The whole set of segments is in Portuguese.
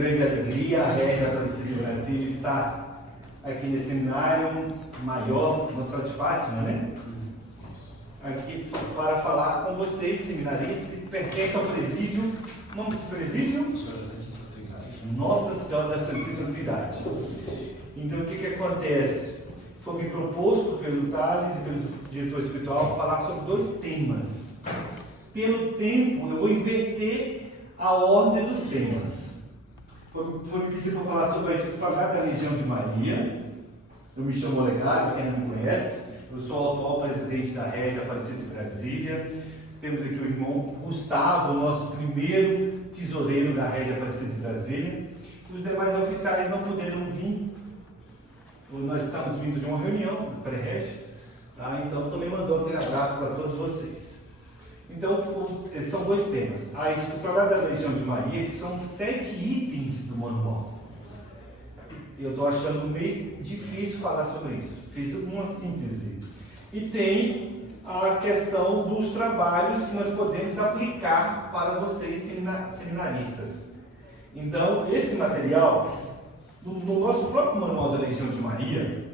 grande alegria a Régia Aparecida de Brasília estar aqui nesse seminário maior, Nossa Senhora de Fátima, né? Aqui para falar com vocês, seminaristas, que pertencem ao presídio. O nome desse presídio? Nossa Senhora da Santíssima Trindade. Então, o que acontece? Foi me proposto pelo Thales e pelo diretor espiritual falar sobre dois temas. Pelo tempo, eu vou inverter a ordem dos temas. Foi me pedido para falar sobre a espiritualidade da Legião de Maria. Eu me chamo Olegário, quem não me conhece. Eu sou o atual presidente da Régia Aparecida de Brasília. Temos aqui o irmão Gustavo, nosso primeiro tesoureiro da Régia Aparecida de Brasília. Os demais oficiais não puderam vir. Nós estamos vindo de uma reunião pré-régia, tá? Então também mandou aquele abraço para todos vocês. Então, são dois temas. A espiritualidade da Legião de Maria, que são 7 itens do manual. Eu estou achando meio difícil falar sobre isso. Fiz uma síntese. E tem a questão dos trabalhos que nós podemos aplicar para vocês seminaristas. Então, esse material, no nosso próprio manual da Legião de Maria,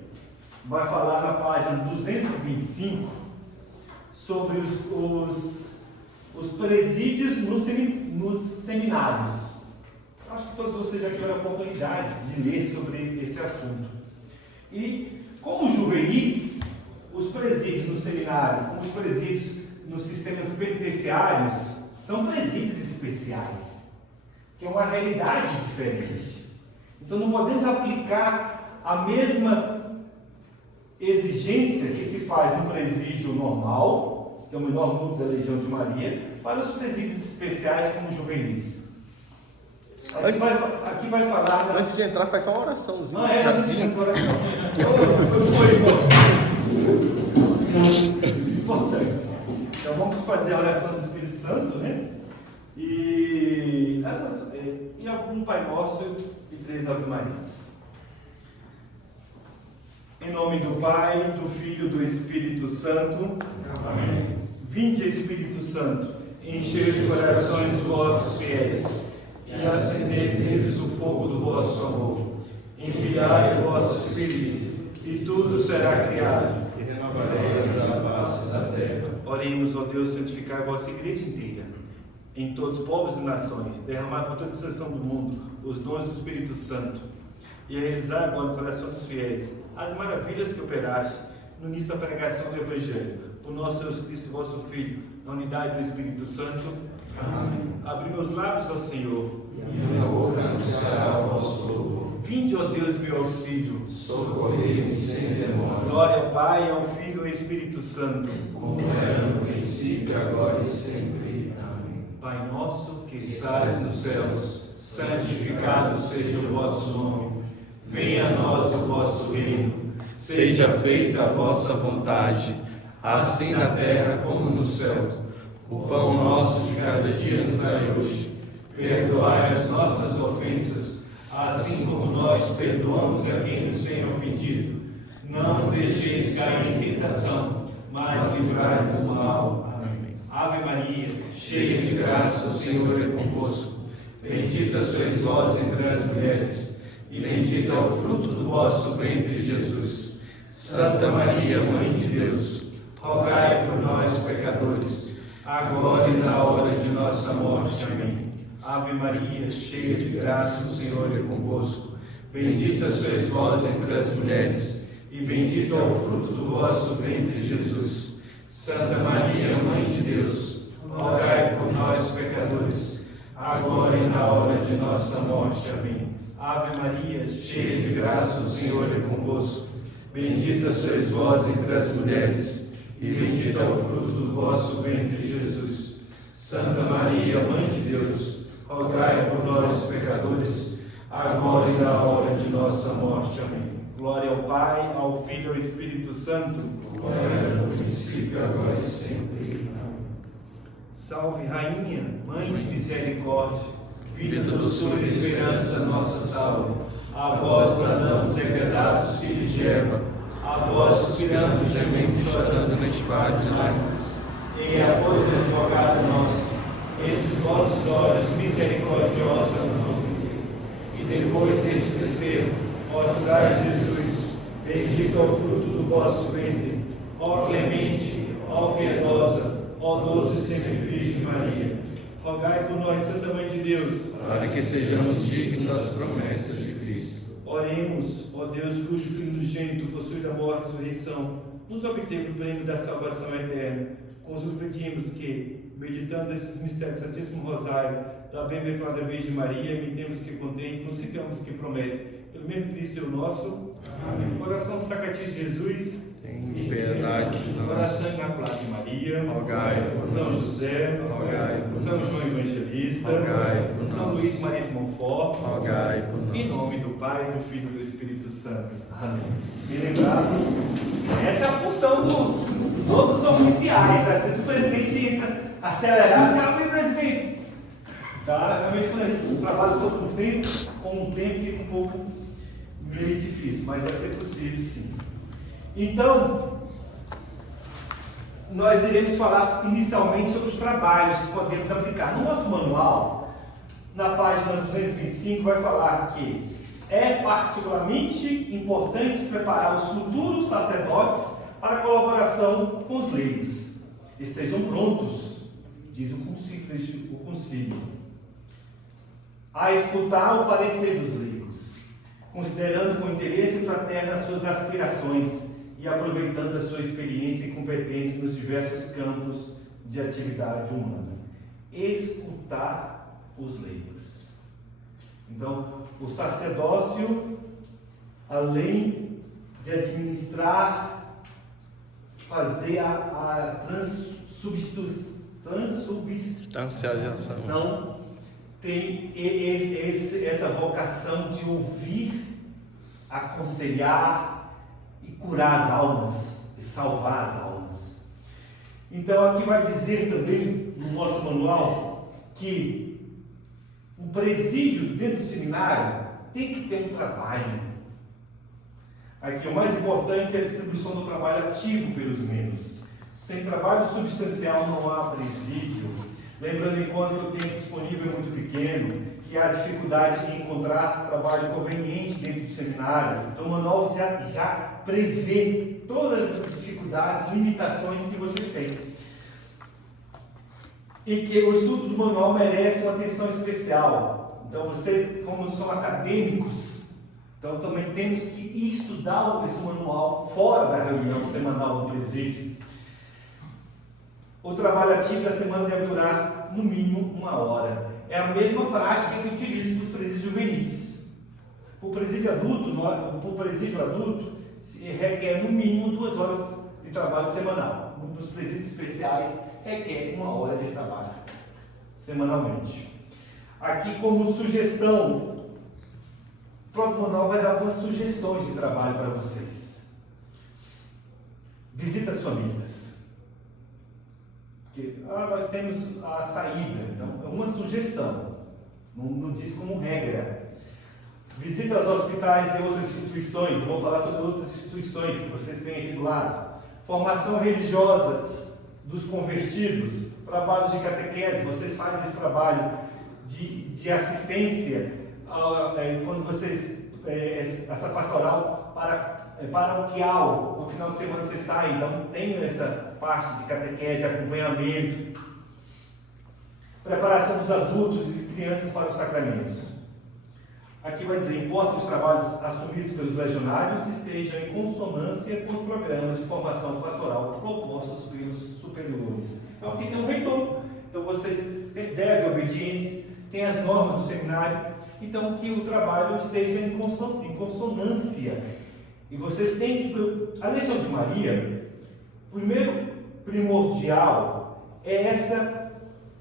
vai falar na página 225 sobre os presídios nos seminários. Acho que todos vocês já tiveram a oportunidade de ler sobre esse assunto. E como juvenis, os presídios no seminário, como os presídios nos sistemas penitenciários, são presídios especiais, que é uma realidade diferente. Então não podemos aplicar a mesma exigência que se faz no presídio normal, que é o menor número da Legião de Maria, para os presídios especiais como juvenis. Aqui vai falar... Antes de entrar, faz só uma oraçãozinha. Importante. Então vamos fazer a oração do Espírito Santo, né? E um Pai Nosso e 3 Ave Marias. Em nome do Pai, do Filho e do Espírito Santo. Amém. Vinde, Espírito Santo, enchei os corações dos vossos fiéis e acendei neles o fogo do vosso amor. Enviai o vosso Espírito, e tudo será criado, e renovareis a face da terra. Oremos, ó Deus, santificai a vossa igreja inteira, em todos os povos e nações, derramai por toda a extensão do mundo os dons do Espírito Santo, e a realizar agora no coração dos fiéis as maravilhas que operaste no início da pregação do Evangelho, por nosso Jesus Cristo, vosso Filho, na unidade do Espírito Santo. Amém. Abri meus lábios ao Senhor, e a minha boca anunciará o vosso louvor. Vinde, ó Deus, meu auxílio, socorrei-me sem demora. Glória ao Pai, ao Filho e ao Espírito Santo, como era no princípio, agora e sempre. Amém. Pai nosso, que estais nos céus, santificado seja o vosso nome. Venha a nós o vosso reino. Seja feita a vossa vontade, assim na terra como nos céus. O pão nosso de cada dia nos dai hoje. Perdoai as nossas ofensas, assim como nós perdoamos a quem nos tem ofendido. Não deixeis cair em tentação, mas livrai-nos do mal. Amém. Ave Maria, cheia de graça, o Senhor é convosco. Bendita sois vós entre as mulheres, e bendito é o fruto do vosso ventre, Jesus. Santa Maria, Mãe de Deus, rogai por nós, pecadores, agora e na hora de nossa morte. Amém. Ave Maria, cheia de graça, o Senhor é convosco. Bendita sois vós entre as mulheres, e bendito é o fruto do vosso ventre, Jesus. Santa Maria, Mãe de Deus, rogai por nós, pecadores, agora e na hora de nossa morte. Amém. Ave Maria, cheia de graça, o Senhor é convosco. Bendita sois vós entre as mulheres, e bendito é o fruto do vosso ventre, Jesus. Santa Maria, Mãe de Deus, rogai por nós, pecadores, agora e na hora de nossa morte. Amém. Glória ao Pai, ao Filho e ao Espírito Santo, como era no princípio, agora e sempre. Amém. Salve, Rainha, Mãe de misericórdia, vida, doçura e esperança, nossa salve. A vós bradamos, degradados filhos de Eva, a vós suspirando, gemendo e chorando neste vale de lágrimas. E após advogada nossa, esses vossos olhos misericordiosos nos ouvirem. Mostrai, Jesus, bendito é o fruto do vosso ventre. Ó clemente, ó piedosa, ó doce sempre Virgem Maria. Rogai por nós, Santa Mãe de Deus, para que sejamos dignos das promessas de Cristo. Oremos, ó Deus, cujo primogênito possui da morte e ressurreição, nos obteve o prêmio da salvação eterna. Convos pedimos que, meditando esses mistérios do Santíssimo Rosário, da bem-aventurada Virgem Maria, imitemos que contém, consigamos que promete. Pelo mesmo Cristo o nosso. Amém. Coração do Sacratíssimo Jesus, Tem piedade de nós. Coração Imaculado de Maria, Rogai por São nós. José, Rogai por São nós. João Evangelista, Rogai por São nós. Luís Maria de Montfort, Rogai por nós. em nome do Pai, do Filho e do Espírito Santo. Amém. E lembrado, essa é a função dos outros oficiais. Às vezes o presidente entra acelerado, calma, presidente. Tá? Realmente, quando eles trabalham todo com o tempo fica um pouco meio difícil, mas vai ser possível sim. Então, nós iremos falar inicialmente sobre os trabalhos que podemos aplicar. No nosso manual, na página 225, vai falar que é particularmente importante preparar os futuros sacerdotes para a colaboração com os leigos. Estejam prontos, diz o concílio, a escutar o parecer dos leigos, considerando com interesse fraterno as suas aspirações e aproveitando a sua experiência e competência nos diversos campos de atividade humana. Escutar os leigos. Então, o sacerdócio, além de administrar, fazer a transubstanciação, tem essa vocação de ouvir, aconselhar e curar as almas, e salvar as almas. Então aqui vai dizer também, no nosso manual, que um presídio dentro do seminário tem que ter um trabalho. Aqui o mais importante é a distribuição do trabalho ativo pelos membros. Sem trabalho substancial não há presídio. Lembrando, enquanto o tempo disponível é muito pequeno e há dificuldade em encontrar trabalho conveniente dentro do seminário, então o manual já prevê todas as dificuldades, limitações que vocês têm. E que o estudo do manual merece uma atenção especial. Então vocês, como são acadêmicos, então também temos que estudar esse manual fora da reunião semanal do presídio. O trabalho ativo da semana deve durar, no mínimo, 1 hora. É a mesma prática que utilizo para os presídios juvenis. O presídio adulto se requer, no mínimo, 2 horas de trabalho semanal. Nos presídios especiais, requer 1 hora de trabalho, semanalmente. Aqui, como sugestão, o próprio manual vai dar algumas sugestões de trabalho para vocês. Visita as famílias. Nós temos a saída, então é uma sugestão, não diz como regra. Visita aos hospitais e outras instituições, eu vou falar sobre outras instituições que vocês têm aqui do lado. Formação religiosa dos convertidos, trabalhos de catequese, vocês fazem esse trabalho de assistência, quando vocês, essa pastoral paroquial, no final de semana você sai, então tem essa parte de catequese, acompanhamento, preparação dos adultos e crianças para os sacramentos. Aqui vai dizer, importa que os trabalhos assumidos pelos legionários estejam em consonância com os programas de formação pastoral propostos pelos superiores. É o que tem um reitor, então vocês devem obediência, tem as normas do seminário, então que o trabalho esteja em consonância. E vocês têm que, a lição de Maria, primeiro primordial é essa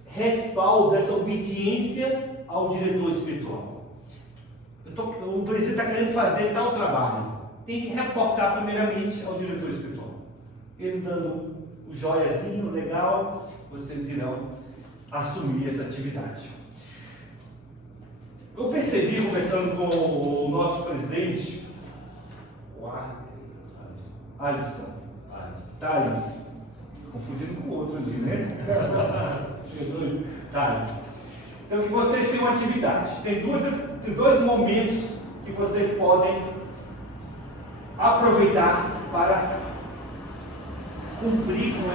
respaldo, essa obediência ao diretor espiritual. O presídio está querendo fazer tal trabalho, tem que reportar primeiramente ao diretor espiritual. Ele dando o joiazinho legal, vocês irão assumir essa atividade. Eu percebi, conversando com o nosso presidente, Thales, confundindo com o outro ali, né? Thales. Então, que vocês têm uma atividade. Tem dois momentos que vocês podem aproveitar para cumprir com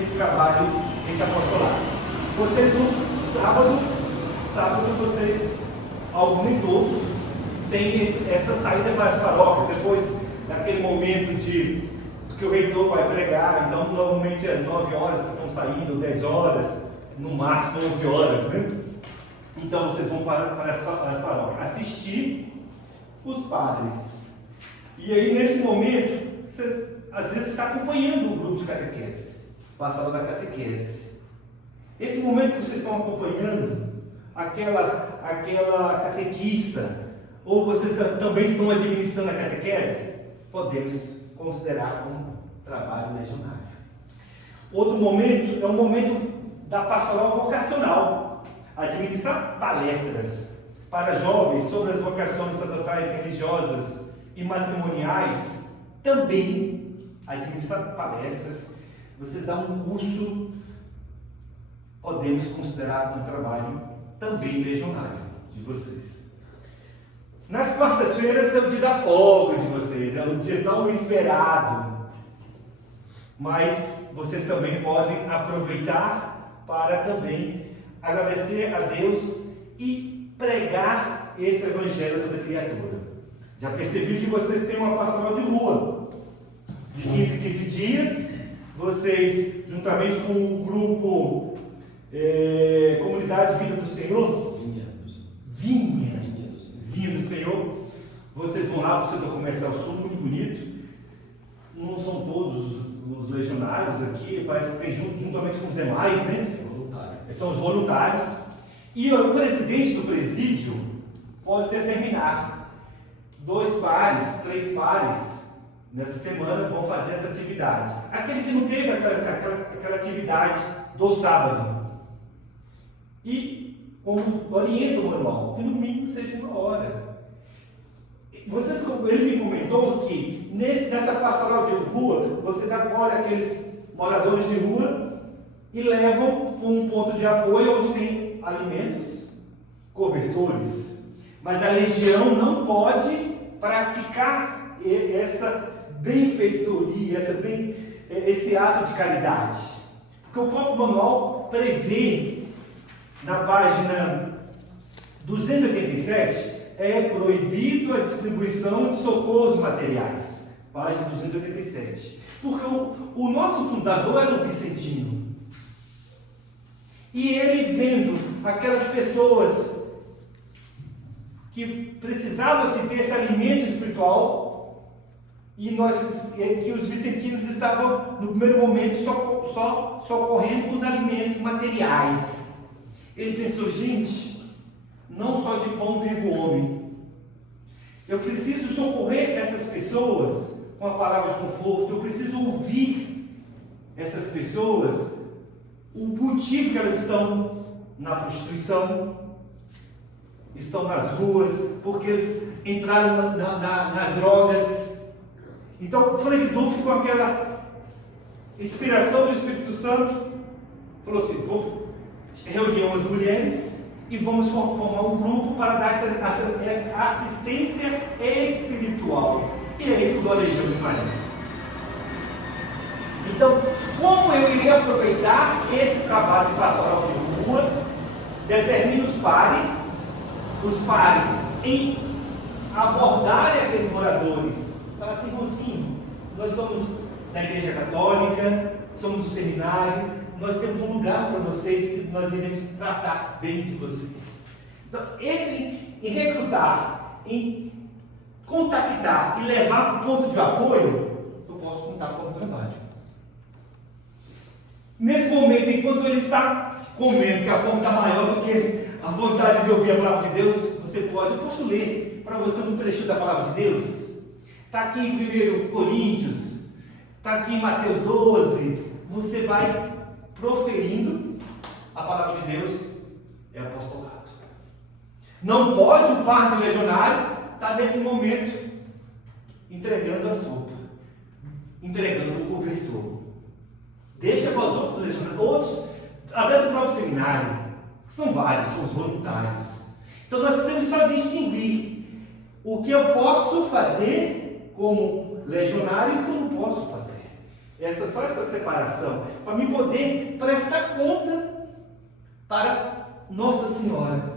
esse trabalho, esse apostolado. Vocês no sábado vocês, alguns nem todos, têm essa saída para as paróquias, depois daquele momento que o reitor vai pregar. Então normalmente às 9 horas estão saindo, 10 horas, no máximo 11 horas, né? Então vocês vão para as paróquias assistir os padres. E aí nesse momento, você às vezes está acompanhando o grupo de catequese, pastoral da catequese. Esse momento que vocês estão acompanhando aquela catequista, ou vocês também estão administrando a catequese, podemos considerar como trabalho legionário. Outro momento é o momento da pastoral vocacional, administrar palestras para jovens sobre as vocações sacerdotais, religiosas e matrimoniais. Também administrar palestras, vocês dão um curso, podemos considerar um trabalho também legionário de vocês. Nas quartas-feiras é o dia da folga de vocês, é o dia tão esperado, mas vocês também podem aproveitar para também agradecer a Deus e pregar esse evangelho a toda criatura. Já percebi que vocês têm uma pastoral de rua, de 15 em 15 dias, vocês, juntamente com o grupo Comunidade Vida do Senhor, Vinha do Senhor, vocês vão lá para o setor comercial sul, muito bonito. Não são todos os legionários aqui, parece que tem juntamente com os demais, né? São os voluntários. E o presidente do presídio pode determinar 2 pares, 3 pares nessa semana vão fazer essa atividade. Aquele que não teve aquela atividade do sábado. E como orienta o manual, que no mínimo seja 1 hora. Ele me comentou que nessa pastoral de rua, vocês acolhem aqueles moradores de rua e levam para um ponto de apoio onde tem alimentos, cobertores. Mas a legião não pode praticar essa benfeitoria, esse ato de caridade. Porque o próprio manual prevê, na página 287, é proibido a distribuição de socorros materiais. Página 287. Porque o nosso fundador era o Vicentino. E ele vendo aquelas pessoas que precisavam de ter esse alimento espiritual, e que os vicentinos estavam no primeiro momento só socorrendo os alimentos materiais. Ele pensou, gente, não só de pão vive o homem. Eu preciso socorrer essas pessoas com a palavra de conforto. Eu preciso ouvir essas pessoas, o motivo que elas estão na prostituição, estão nas ruas, porque eles entraram nas drogas. Então, Frank Duff, com aquela inspiração do Espírito Santo, falou assim: vou reunir as mulheres e vamos formar um grupo para dar essa assistência espiritual. E aí fundou a Legião de Maria. Então, como eu iria aproveitar esse trabalho de pastoral de rua? Determino os pares em abordarem aqueles moradores. Fala assim, irmãozinho, nós somos da Igreja Católica, somos do seminário, nós temos um lugar para vocês que nós iremos tratar bem de vocês. Então, em recrutar, em contactar e levar para o ponto de apoio, eu posso contar com o trabalho. Nesse momento, enquanto ele está comendo, que a fome está maior do que a vontade de ouvir a palavra de Deus, eu posso ler para você um trecho da palavra de Deus? Está aqui em 1 Coríntios, está aqui em Mateus 12, você vai proferindo a palavra de Deus, é apostolado. Não pode o parto legionário estar nesse momento entregando a sopa, entregando o cobertor. Deixa para os outros legionários, outros, até do próprio seminário, que são vários, são os voluntários. Então nós temos só distinguir o que eu posso fazer como legionário e como posso fazer. Só essa separação, para mim poder prestar conta para Nossa Senhora.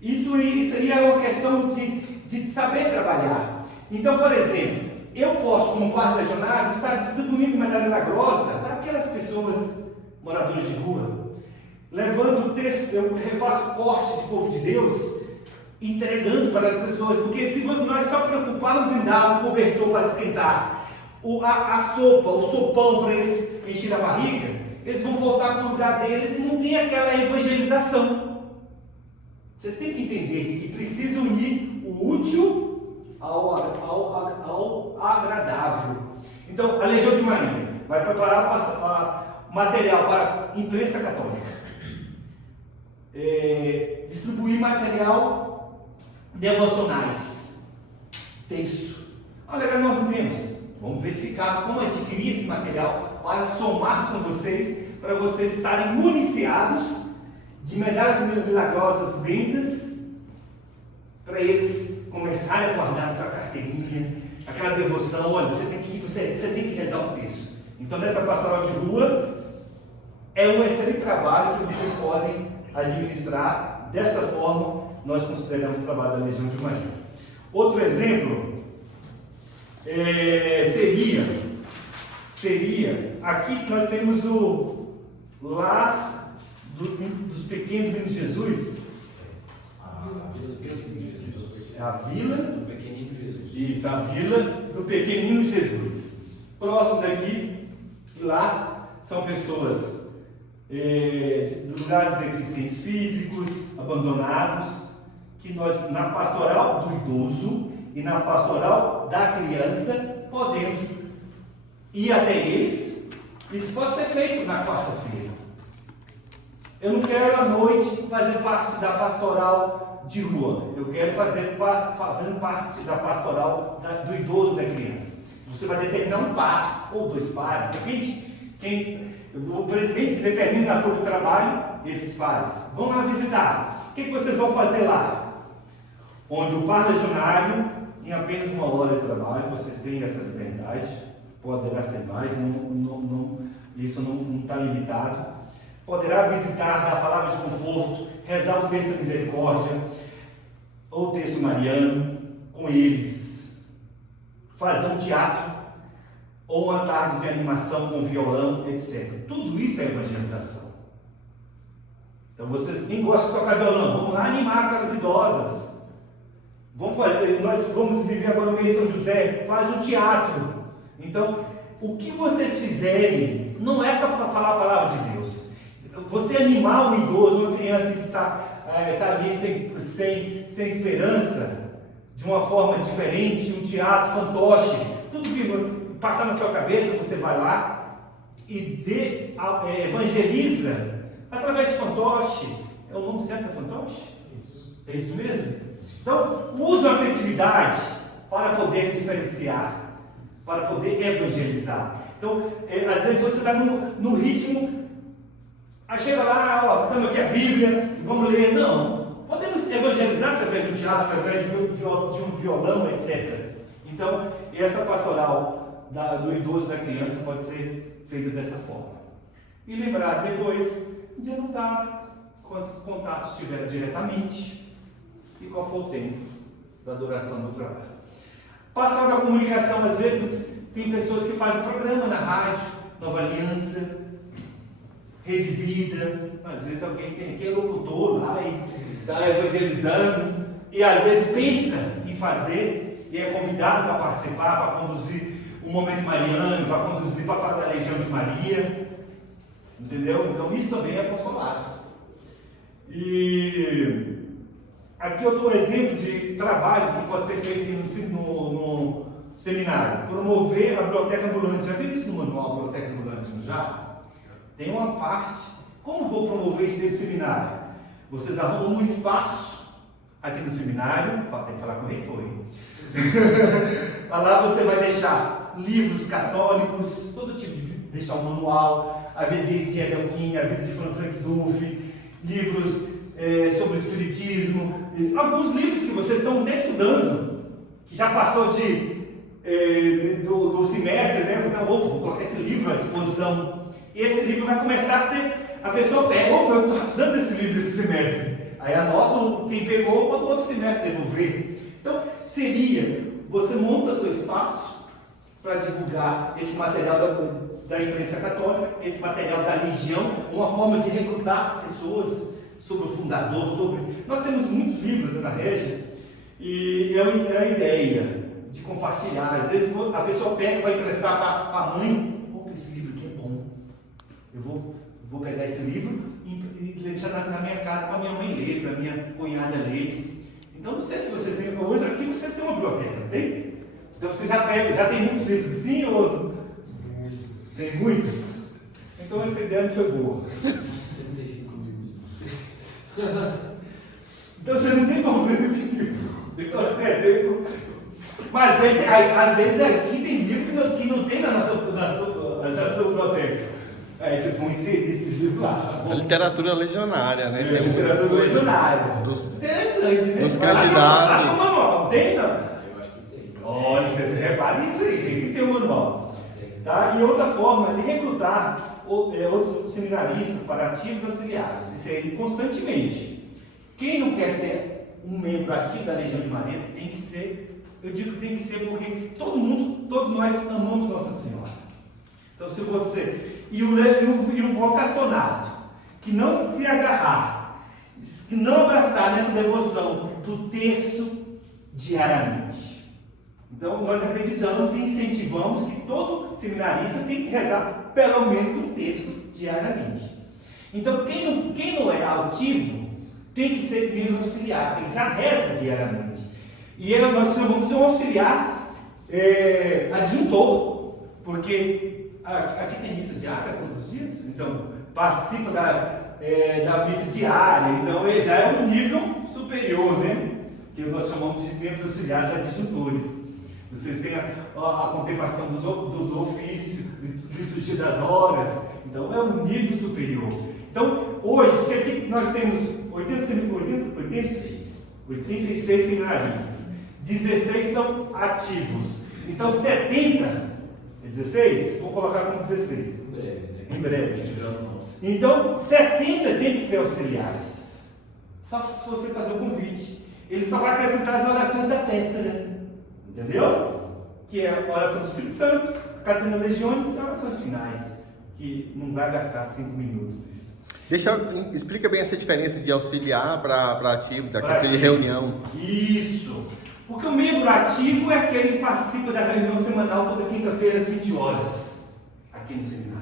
Isso seria uma questão de saber trabalhar. Então, por exemplo, eu posso, como quarto legionário, estar distribuindo medalha milagrosa para aquelas pessoas moradores de rua, levando o texto, eu refaço corte de povo de Deus, entregando para as pessoas, porque se nós só preocuparmos em dar um cobertor para esquentar, a sopa, o sopão para eles encher a barriga, eles vão voltar para o lugar deles e não tem aquela evangelização. Vocês têm que entender que precisa unir o útil ao agradável. Então, a Legião de Maria vai preparar material para a imprensa católica, distribuir material devocionais, texto. Olha, nós não temos. Vamos verificar como adquirir esse material para somar com vocês, para vocês estarem municiados de medalhas milagrosas bendas, para eles começarem a guardar na sua carteirinha, aquela devoção. Olha, você tem que rezar o texto. Então, nessa pastoral de rua, é um excelente trabalho que vocês podem administrar. Desta forma, nós consideramos o trabalho da Legião de Maria. Outro exemplo seria, aqui nós temos o lar dos pequenos meninos Jesus. A Vila do Pequenino Jesus. A Vila do Pequenino Jesus. Isso, a Vila do Pequenino Jesus. Próximo daqui, lá são pessoas do lugar de deficientes físicos, abandonados, que nós, na pastoral do idoso e na pastoral da criança, podemos ir até eles. Isso pode ser feito na quarta-feira. Eu não quero à noite fazer parte da pastoral de rua. Eu quero fazer parte da pastoral do idoso e da criança. Você vai determinar um par ou dois pares. Depende o presidente que determina na folha do trabalho esses pares. Vão lá visitar. O que vocês vão fazer lá? Onde o par legionário, em apenas 1 hora de trabalho, vocês têm essa liberdade. Poderá ser mais, isso não está limitado. Poderá visitar, dar palavras de conforto, rezar o texto da misericórdia, ou o texto mariano, com eles. Fazer um teatro, ou uma tarde de animação com violão, etc. Tudo isso é evangelização. Então, vocês, quem gosta de tocar violão, vamos lá animar aquelas idosas. Nós vamos viver agora no mês de São José, faz um teatro. Então, o que vocês fizerem, não é só para falar a palavra de Deus. Você animar um idoso, uma criança que está ali sem esperança, de uma forma diferente, um teatro, fantoche, tudo que passar na sua cabeça, você vai lá e evangeliza através de fantoche. É o nome certo, é fantoche? Isso. É isso mesmo? Então, usa a criatividade para poder diferenciar, para poder evangelizar. Então, às vezes você está no ritmo, aí chega lá, estamos aqui a Bíblia, vamos ler. Não, podemos evangelizar através de um teatro, através de um violão, etc. Então, essa pastoral do idoso e da criança pode ser feita dessa forma. E lembrar depois de anotar quantos contatos tiveram diretamente e qual foi o tempo da duração do trabalho. Pastoral da comunicação, às vezes, tem pessoas que fazem programa na rádio, Nova Aliança, Rede Vida. Às vezes alguém tem aqui, é locutor lá e está evangelizando, e às vezes pensa em fazer, e é convidado para participar, para conduzir o momento mariano, para conduzir, para falar da Legião de Maria. Entendeu? Então isso também é apostolado. E aqui eu dou um exemplo de trabalho que pode ser feito no seminário. Promover a biblioteca ambulante. Já viu isso no manual Biblioteca Ambulante? Não já? Tem uma parte. Como vou promover isso dentro do seminário? Vocês arrumam um espaço aqui no seminário. Tem que falar com o reitor. Lá você vai deixar livros católicos, todo tipo de. Deixar um manual, a vida de Edelkin, a vida de Frank Duff, livros sobre o Espiritismo, alguns livros que vocês estão estudando, que já passou do semestre, né? Então, vou colocar esse livro à disposição. Esse livro vai começar a ser, a pessoa pega, opa, eu estou precisando desse livro esse semestre. Aí anota quem pegou para o outro semestre devolver. Então, você monta seu espaço para divulgar esse material da imprensa católica, esse material da Legião, uma forma de recrutar pessoas sobre o fundador, Nós temos muitos livros na Régia, e é a ideia de compartilhar. Às vezes a pessoa pega para emprestar para a mãe, opa, esse livro aqui é bom, eu vou pegar esse livro e deixar na minha casa para minha mãe ler, para minha cunhada ler. Então, não sei se vocês têm, hoje aqui vocês têm uma biblioteca, não tem? Então você já tem muitos livros assim, ou tem muitos? Então essa ideia não foi boa. 35 mil. Então você não tem problema de livro. Então assim, mas às vezes aqui tem livros que não tem na sua biblioteca. Aí vocês vão inserir esse livro lá. A literatura legionária, né? Tem literatura legionária. Interessante, né? Dos candidatos. Tem, não? Eu acho que tem. Olha, vocês reparem isso aí, tem que ter um manual. Tá? E outra forma de recrutar outros seminaristas para ativos auxiliares, isso aí constantemente. Quem não quer ser um membro ativo da Legião de Maria, tem que ser, eu digo que tem que ser porque todos nós amamos Nossa Senhora. Então se você, e o vocacionado, que não se agarrar, que não abraçar nessa devoção do terço diariamente. Então, nós acreditamos e incentivamos que todo seminarista tem que rezar pelo menos um terço diariamente. Então, quem não é altivo, tem que ser membro auxiliar, ele já reza diariamente. E nós chamamos de um auxiliar adjuntor, porque aqui tem missa diária todos os dias, então participa da missa diária, então ele já é um nível superior, né? Que nós chamamos de membros auxiliares adjuntores. Vocês têm a contemplação do ofício, liturgia das horas, então é um nível superior. Então, hoje, se aqui nós temos 86 seminaristas, 16 são ativos, então 70, é 16? Vou colocar como 16. Em breve, né? Em breve. Tiver os nomes. Então, 70 tem que ser auxiliares. Só se você fazer o convite. Ele só vai acrescentar as orações da Tessera. Entendeu? Que é a oração do Espírito Santo, Catena Legiones e orações finais. Que não vai gastar 5 minutos. Explica bem essa diferença de auxiliar para ativo, da questão de reunião. Isso. Porque o membro ativo é aquele que participa da reunião semanal toda quinta-feira às 20 horas. Aqui no seminário.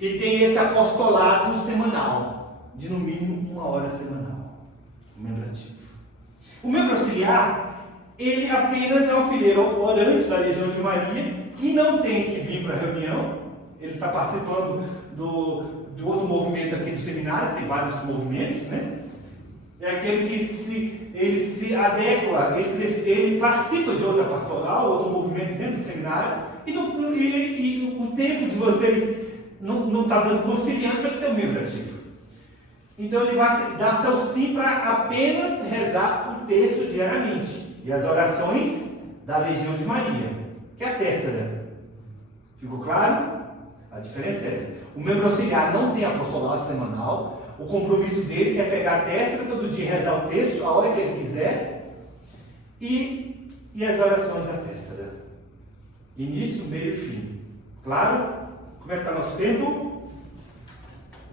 E tem esse apostolado semanal, de no mínimo 1 hora semanal. O membro ativo. O membro auxiliar, ele apenas é um fileiro orante da Legião de Maria, que não tem que vir para a reunião, ele está participando do outro movimento aqui do seminário, tem vários movimentos, né? É aquele que ele se adequa, ele participa de outra pastoral, outro movimento dentro do seminário, e o tempo de vocês não está dando conciliando para ele ser um membro ativo. Então ele vai dar seu sim para apenas rezar o terço diariamente. E as orações da Legião de Maria, que é a Tessera. Ficou claro? A diferença é essa. O membro auxiliar não tem apostolado semanal. O compromisso dele é pegar a Tessera todo dia e rezar o terço, a hora que ele quiser. E as orações da Tessera. Início, meio e fim. Claro? Como é que está nosso tempo?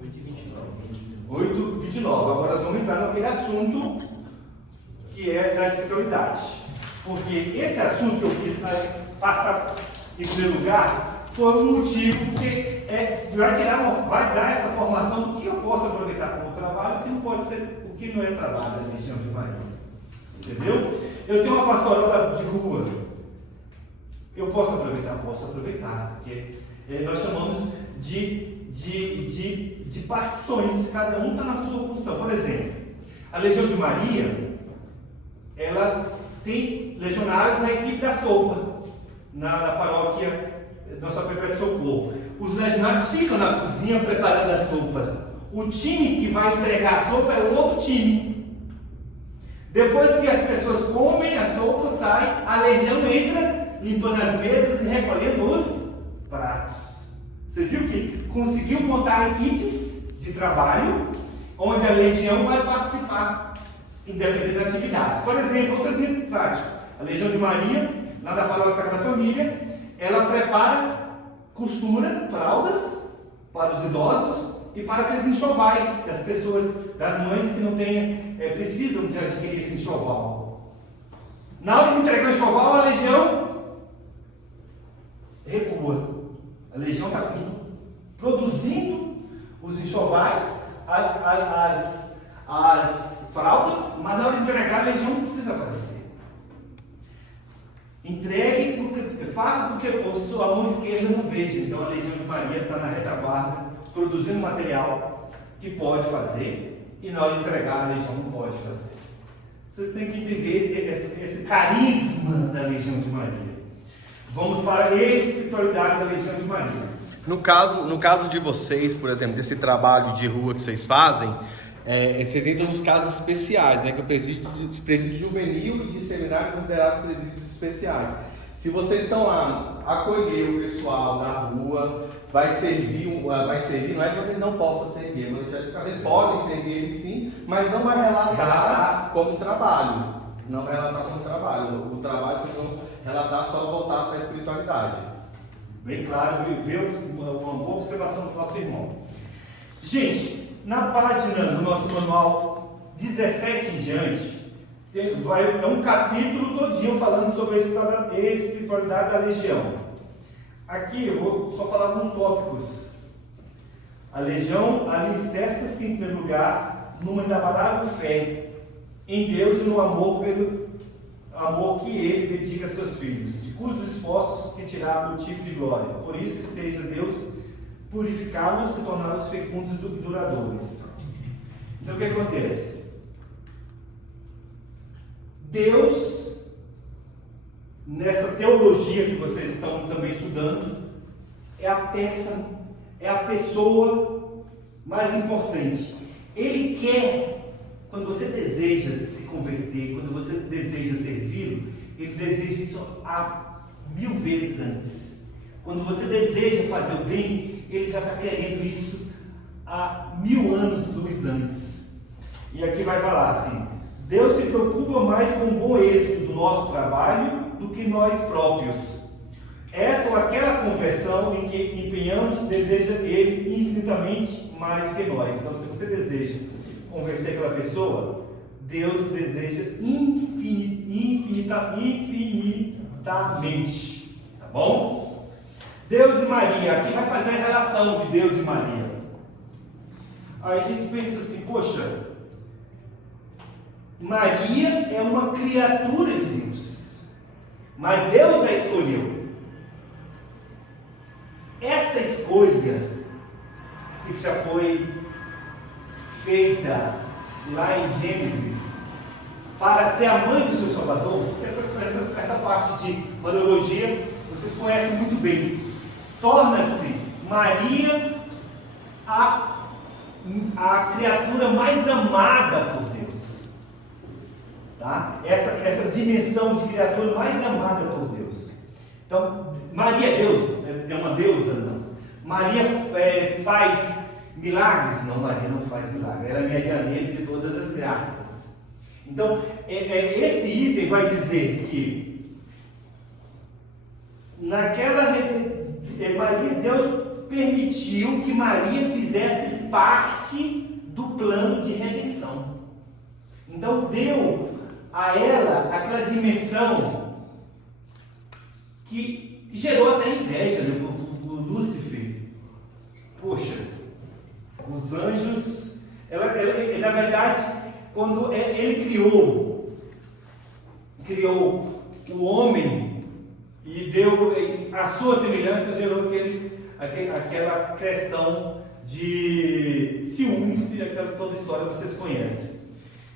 8h29. 8h29. Agora nós vamos entrar naquele assunto que é da espiritualidade. Porque esse assunto que eu quis passar em primeiro lugar foi um motivo que vai dar essa formação do que eu posso aproveitar como trabalho, o que não pode ser, o que não é trabalho da Legião de Maria. Entendeu? Eu tenho uma pastoral de rua. Eu posso aproveitar? Posso aproveitar, porque nós chamamos de partições, cada um está na sua função. Por exemplo, a Legião de Maria, ela tem legionários na equipe da sopa, na paróquia Nossa Perpétua Socorro. Os legionários ficam na cozinha preparando a sopa. O time que vai entregar a sopa é o outro time. Depois que as pessoas comem, a sopa sai, a legião entra, limpando as mesas e recolhendo os pratos. Você viu que conseguiu montar equipes de trabalho onde a legião vai participar, independente da atividade. Por exemplo, outro exemplo prático, a Legião de Maria, lá da Paróquia Sagrada Família, ela prepara, costura fraldas para os idosos e para aqueles enxovais das pessoas, das mães que não têm, precisam de adquirir esse enxoval. Na hora de entregar o enxoval, a legião recua. A legião está produzindo os enxovais, as fraldas, mas na hora de entregar, a legião não precisa aparecer. Entregue, faça porque a sua mão esquerda não veja. Então a Legião de Maria está na retaguarda, produzindo material que pode fazer, e na hora de entregar, a legião não pode fazer. Vocês têm que entender esse carisma da Legião de Maria. Vamos para a espiritualidade da Legião de Maria. No caso de vocês, por exemplo, desse trabalho de rua que vocês fazem, vocês entram nos casos especiais, né? Que é o presídio juvenil e de seminário considerado presídios especiais. Se vocês estão lá, acolher o pessoal na rua, vai servir, não é que vocês não possam servir, mas vocês podem servir eles sim, mas não vai relatar como trabalho. Não vai relatar como trabalho. O trabalho vocês vão relatar só voltado para a espiritualidade. Bem claro, uma boa observação do nosso irmão. Gente, na página do nosso manual 17 em diante, é um capítulo todinho falando sobre a espiritualidade da legião. Aqui eu vou só falar alguns tópicos. A legião alicerça-se em primeiro lugar numa inabalável fé em Deus e no amor que Ele dedica a seus filhos, de cujos esforços retiraram o tipo de glória. Por isso esteja Deus purificá-los e torná-los fecundos e duradouros. Então o que acontece? Deus, nessa teologia que vocês estão também estudando, é a pessoa mais importante. Ele quer, quando você deseja se converter, quando você deseja servi-lo, ele deseja isso há 1000 vezes antes. Quando você deseja fazer o bem, ele já está querendo isso há 1000 anos antes. E aqui vai falar assim: Deus se preocupa mais com o bom êxito do nosso trabalho do que nós próprios. Esta ou aquela conversão em que empenhamos deseja Ele infinitamente mais do que nós. Então, se você deseja converter aquela pessoa, Deus deseja infinitamente. Tá bom? Deus e Maria. Aqui vai fazer a relação de Deus e Maria. Aí a gente pensa assim: poxa, Maria é uma criatura de Deus, mas Deus a escolheu. Esta escolha, que já foi feita lá em Gênesis, para ser a mãe do seu Salvador, essa parte de Mariologia vocês conhecem muito bem, torna-se Maria a criatura mais amada por Deus. Tá? Essa dimensão de criatura mais amada por Deus. Então, Maria é Deus, é uma deusa, não. Maria faz milagres? Não, Maria não faz milagres. Ela é medianeira de todas as graças. Então, esse item vai dizer que Deus permitiu que Maria fizesse parte do plano de redenção. Então, deu a ela aquela dimensão que gerou até inveja, né? O Lúcifer. Poxa, os anjos, na verdade, quando ele criou o homem e deu a sua semelhança, gerou aquela questão de ciúmes e toda a história que vocês conhecem.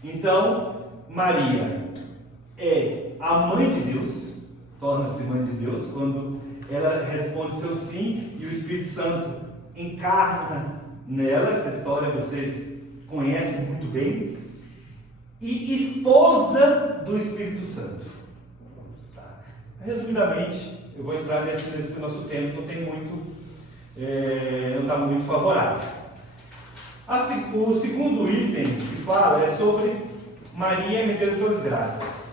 Então, Maria é a mãe de Deus, torna-se mãe de Deus quando ela responde seu sim e o Espírito Santo encarna nela. Essa história vocês conhecem muito bem. e esposa do Espírito Santo. Tá. Resumidamente, eu vou entrar nesse, porque o nosso tempo não tem muito, não está muito favorável. O segundo item que fala é sobre Maria mediante das graças.